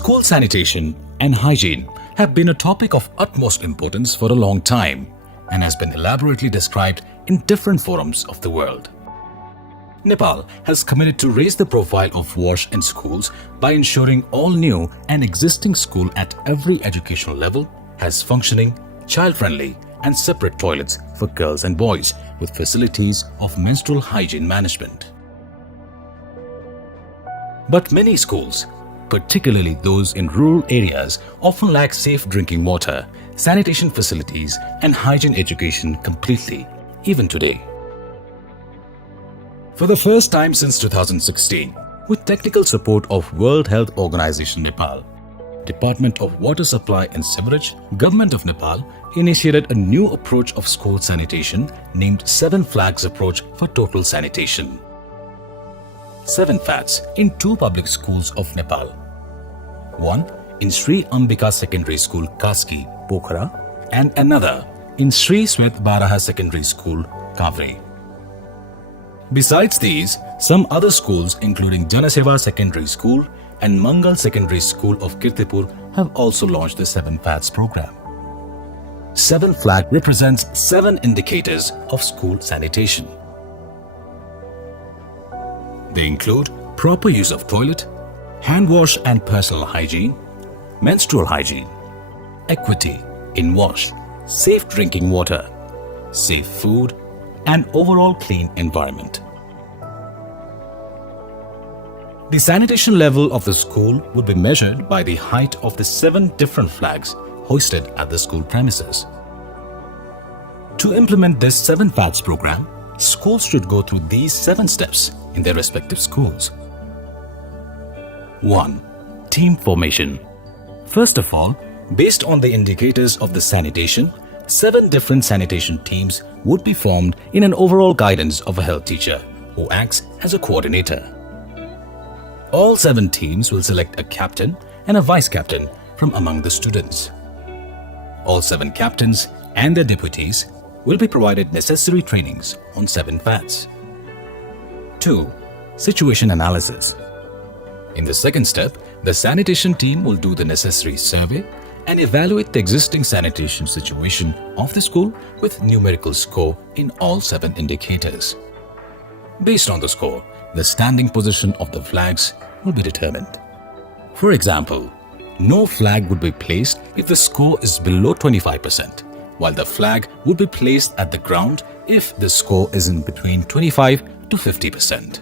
School sanitation and hygiene have been a topic of utmost importance for a long time and has been elaborately described in different forums of the world. Nepal has committed to raise the profile of wash in schools by ensuring all new and existing school at every educational level has functioning, child-friendly and separate toilets for girls and boys with facilities of menstrual hygiene management. But many schools, particularly those in rural areas, often lack safe drinking water, sanitation facilities and hygiene education completely, even today. For the first time since 2016, with technical support of World Health Organization Nepal, Department of Water Supply and Sewerage, Government of Nepal initiated a new approach of school sanitation named 7 Flags Approach for Total Sanitation. 7 FATS in 2 public schools of Nepal. One in Sri Ambika Secondary School, Kaski, Pokhara, and another in Sri Swet Baraha Secondary School, Kavre. Besides these, some other schools including Janaseva Secondary School and Mangal Secondary School of Kirtipur have also launched the 7 FATS program. 7 flag represents 7 indicators of school sanitation. They include proper use of toilet, hand wash and personal hygiene, menstrual hygiene, equity in wash, safe drinking water, safe food, and overall clean environment. The sanitation level of the school would be measured by the height of the 7 different flags hoisted at the school premises. To implement this 7 FATS program, schools should go through these 7 steps in their respective schools. 1. Team formation. First of all, based on the indicators of the sanitation, 7 different sanitation teams would be formed in an overall guidance of a health teacher who acts as a coordinator. All 7 teams will select a captain and a vice captain from among the students. All 7 captains and their deputies will be provided necessary trainings on 7 FATS. 2. Situation analysis. In the second step, the sanitation team will do the necessary survey and evaluate the existing sanitation situation of the school with numerical score in all 7 indicators. Based on the score, the standing position of the flags will be determined. For example, no flag would be placed if the score is below 25%, while the flag would be placed at the ground if the score is in between 25 to 50%.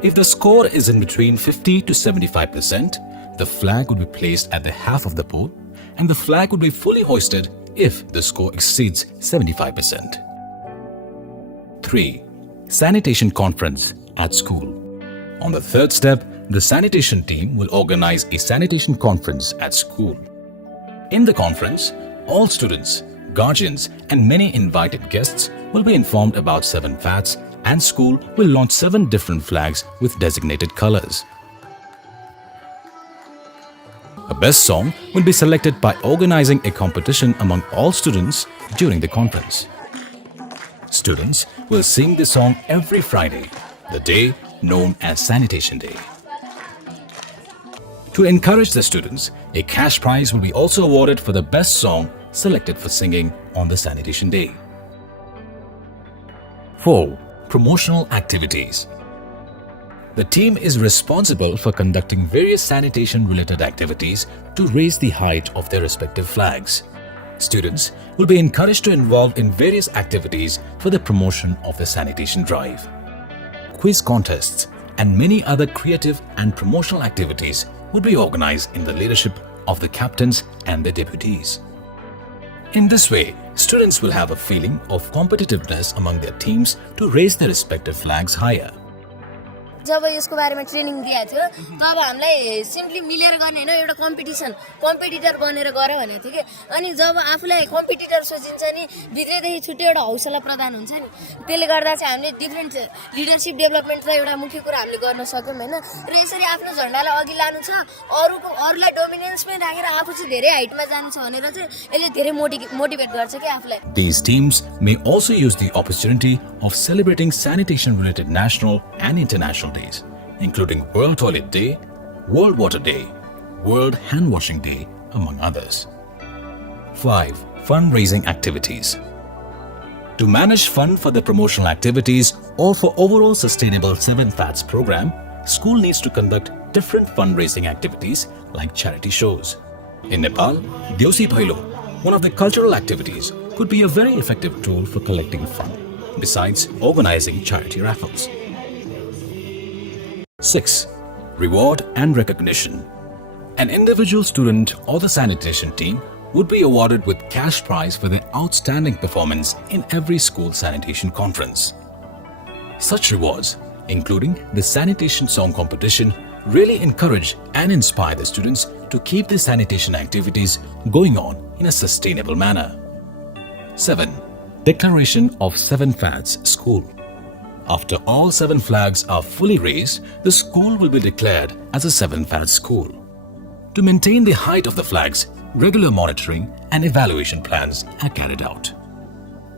If the score is in between 50 to 75%, the flag would be placed at the half of the pole and the flag would be fully hoisted if the score exceeds 75%. 3. Sanitation conference at school. On the third step, the sanitation team will organize a sanitation conference at school. In the conference, all students, guardians and many invited guests will be informed about 7 FATS and school will launch 7 different flags with designated colors. A best song will be selected by organizing a competition among all students during the conference. Students will sing the song every Friday, the day known as Sanitation Day. To encourage the students, a cash prize will be also awarded for the best song selected for singing on the Sanitation Day. 4. Promotional activities. The team is responsible for conducting various sanitation-related activities to raise the height of their respective flags. Students will be encouraged to involve in various activities for the promotion of the sanitation drive. Quiz contests and many other creative and promotional activities would be organized in the leadership of the captains and their deputies. In this way, students will have a feeling of competitiveness among their teams to raise their respective flags higher. जब यसको बारेमा training दिएको थियो तब हामीलाई simply मिलेर गर्ने हैन एउटा कम्पिटिटर बनेर गरे भनेको थियो के अनि जब आफुलाई कम्पिटिटर सोचिन्छ नि भित्रैदेखि छुट्टै एउटा हौसला प्रदान हुन्छ नि त्यसले गर्दा चाहिँ हामीले डिफरेन्ट लिडरशिप डेभलपमेन्टलाई एउटा मुख्य कुरा हामीले गर्न सक्यौं हैन र यसरी आफ्नो झण्डालाई अघि लानु छ अरूलाई डोमिनेन्समै राखेर आफू चाहिँ धेरै हाइटमा जानु छ भनेर चाहिँ यसले धेरै मोटिभेट गर्छ के आफुलाई. These teams may also use the opportunity of celebrating sanitation related national and international days, including World Toilet Day, World Water Day, World Hand Washing Day, among others. 5. Fundraising activities. To manage fund for the promotional activities or for overall sustainable 7 FATS program, school needs to conduct different fundraising activities like charity shows. In Nepal, Deusi Bhailo, one of the cultural activities, could be a very effective tool for collecting fund, besides organizing charity raffles. 6. Reward and recognition. An individual student or the sanitation team would be awarded with cash prize for their outstanding performance in every school sanitation conference. Such rewards, including the sanitation song competition, really encourage and inspire the students to keep the sanitation activities going on in a sustainable manner. 7. Declaration of 7 FATS School. After all 7 flags are fully raised, the school will be declared as a 7 FATS school. To maintain the height of the flags, regular monitoring and evaluation plans are carried out.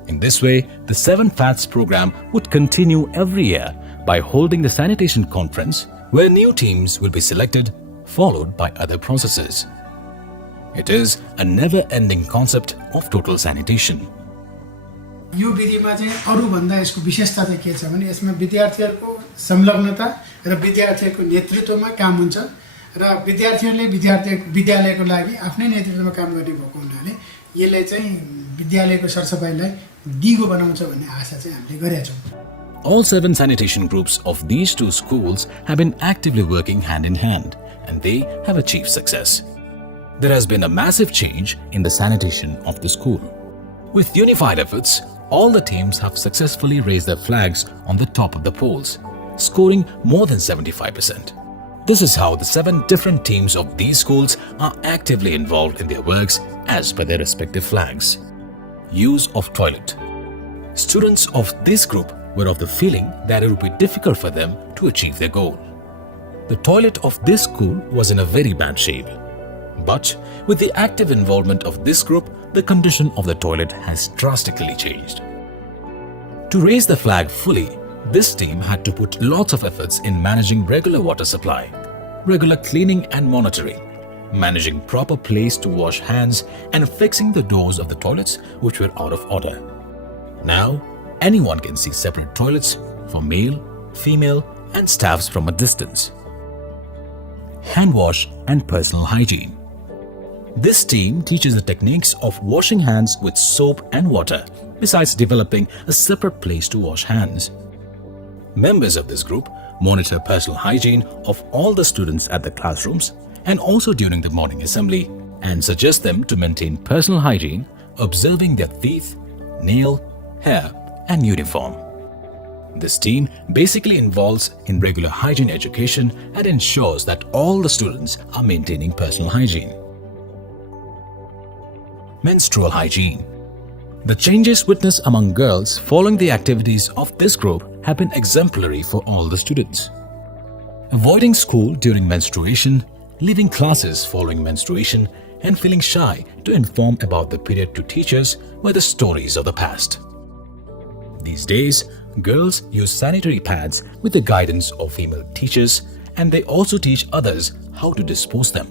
In this way, the 7 FATS program would continue every year by holding the sanitation conference where new teams will be selected, followed by other processes. It is a never-ending concept of total sanitation. यो विधिमा चाहिँ अरु भन्दा यसको विशेषता चाहिँ के छ भने यसमा विद्यार्थीहरुको संलग्नता र विद्यार्थीहरुको नेतृत्वमा काम हुन्छ र विद्यार्थीहरुले विद्यालयको लागि आफ्नै नेतृत्वमा काम गर्ने भएको हुनाले यसले चाहिँ विद्यालयको सरसफाइलाई दिगो बनाउँछ भन्ने आशा चाहिँ हामीले गरेका छौं. All 7 sanitation groups of these 2 schools have been actively working hand in hand, and they have achieved success. There has been a massive change in the sanitation of the school. With unified efforts, all the teams have successfully raised their flags on the top of the poles, scoring more than 75%. This is how the 7 different teams of these schools are actively involved in their works as per their respective flags. Use of toilet. Students of this group were of the feeling that it would be difficult for them to achieve their goal. The toilet of this school was in a very bad shape. But with the active involvement of this group, the condition of the toilet has drastically changed. To raise the flag fully, this team had to put lots of efforts in managing regular water supply, regular cleaning and monitoring, managing proper place to wash hands, and fixing the doors of the toilets which were out of order. Now, anyone can see separate toilets for male, female, and staffs from a distance. Hand wash and personal hygiene. This team teaches the techniques of washing hands with soap and water, besides developing a separate place to wash hands. Members of this group monitor personal hygiene of all the students at the classrooms and also during the morning assembly, and suggest them to maintain personal hygiene, observing their teeth, nail, hair, and uniform. This team basically involves in regular hygiene education and ensures that all the students are maintaining personal hygiene. Menstrual hygiene. The changes witnessed among girls following the activities of this group have been exemplary for all the students. Avoiding school during menstruation, leaving classes following menstruation, and feeling shy to inform about the period to teachers were the stories of the past. These days, girls use sanitary pads with the guidance of female teachers, and they also teach others how to dispose them.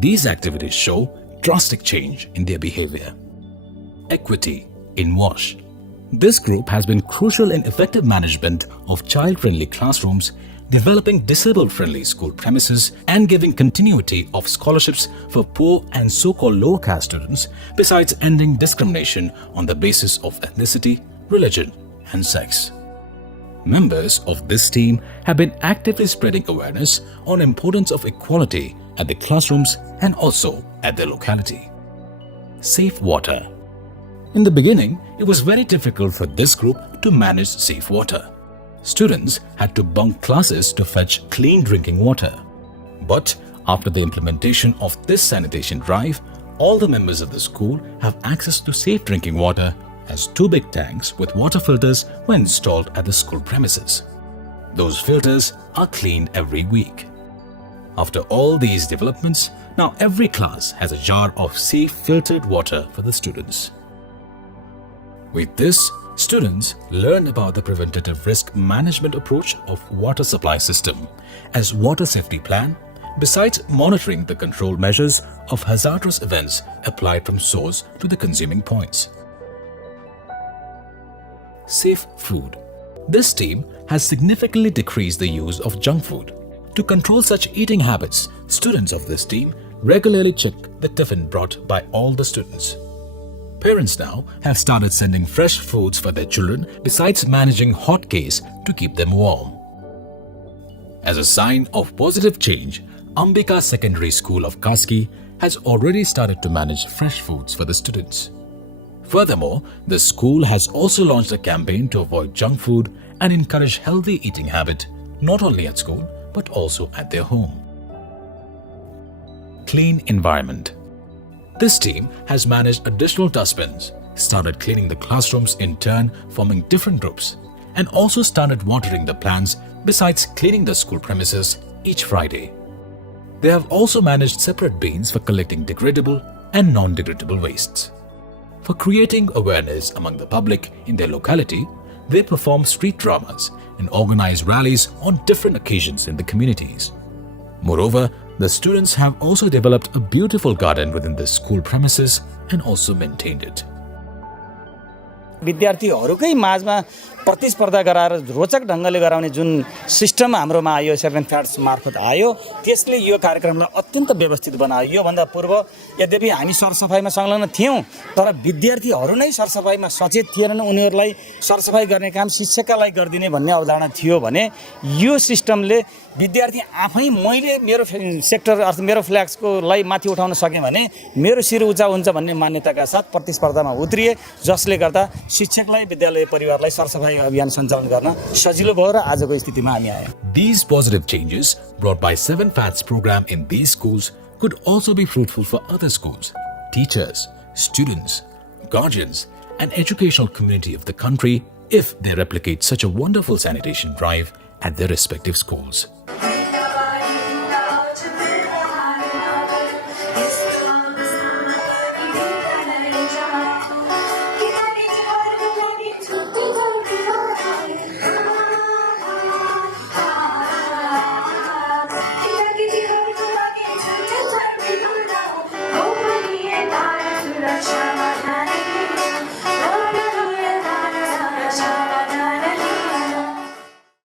These activities show drastic change in their behavior. Equity in WASH. This group has been crucial in effective management of child-friendly classrooms, developing disabled-friendly school premises, and giving continuity of scholarships for poor and so-called lower caste students, besides ending discrimination on the basis of ethnicity, religion, and sex. Members of this team have been actively spreading awareness on importance of equality at the classrooms and also at their locality. Safe water. In the beginning, it was very difficult for this group to manage safe water. Students had to bunk classes to fetch clean drinking water. But after the implementation of this sanitation drive, all the members of the school have access to safe drinking water, as 2 big tanks with water filters were installed at the school premises. Those filters are cleaned every week. After all these developments, now every class has a jar of safe filtered water for the students. With this, Students learn about the preventative risk management approach of water supply system as water safety plan, besides monitoring the control measures of hazardous events applied from source to the consuming points. Safe food. This team has significantly decreased the use of junk food. To control such eating habits, students of this team regularly check the tiffin brought by all the students. Parents now have started sending fresh foods for their children besides managing hot case to keep them warm. As a sign of positive change, Ambika Secondary School of Kaski has already started to manage fresh foods for the students. Furthermore, the school has also launched a campaign to avoid junk food and encourage healthy eating habit not only at school but also at their home. Clean environment. This team has managed additional dustbins, started cleaning the classrooms in turn, forming different groups, and also started watering the plants besides cleaning the school premises each Friday. They have also managed separate bins for collecting degradable and non-degradable wastes. For creating awareness among the public in their locality, they perform street dramas and organize rallies on different occasions in the communities. Moreover, the students have also developed a beautiful garden within the school premises and also maintained it. विद्यार्थीहरूकै माझमा प्रतिस्पर्धा गराएर रोचक ढङ्गले गराउने जुन system हाम्रोमा आयो seven fats मार्फत आयो त्यसले यो कार्यक्रमलाई अत्यन्त व्यवस्थित बनायो। योभन्दा पूर्व यद्यपि हामी सरसफाइमा संलग्न थियौँ तर विद्यार्थीहरू नै सरसफाइमा सचेत थिएनन्, उनीहरूलाई सरसफाइ गर्ने काम शिक्षकलाई गरिदिने भन्ने अवधारणा थियो भने यो सिस्टमले विद्यार्थी आफै मैले मेरो सेक्टर अर्थात् मेरो फ्ल्याग्सको लाई माथि उठाउन सकेँ भने मेरो शिर उच्च हुन्छ भन्ने मान्यताका साथ प्रतिस्पर्धामा उत्रिए, जसले गर्दा शिक्षकलाई विद्यालय परिवारलाई सरसफाइ अभियान सञ्चालन गर्न सजिलो भयो र आजको स्थितिमा हामी आयौँ। These positive changes brought by 7 FATS program in these schools could also be fruitful for other schools, teachers, students, guardians, and educational community of the country if they replicate such a wonderful sanitation drive at their respective schools.